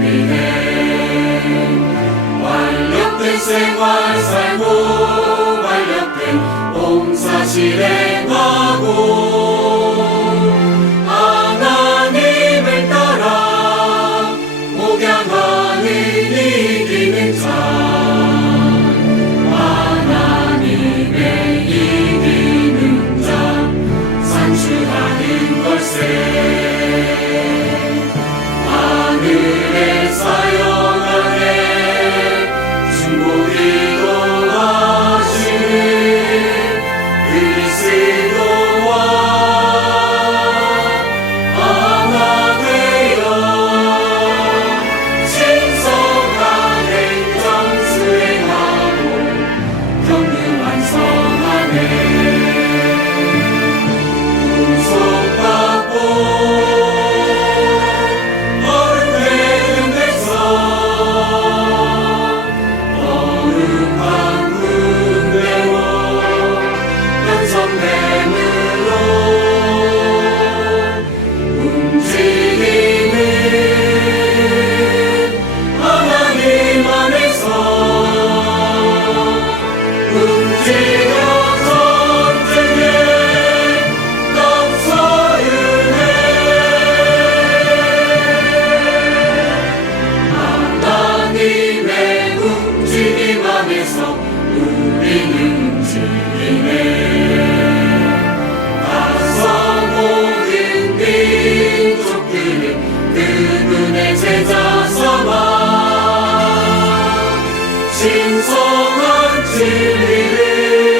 위해 완력된 생활 살고 완력된 봉사 실행하고 하나님을 따라 목양하는 이기는 자 하나님의 이기는 자 산출하는 걸세. 안에서 우리는 즐기네 나서 모든 민족들은 그분의 제자 삼아 신성한 진리를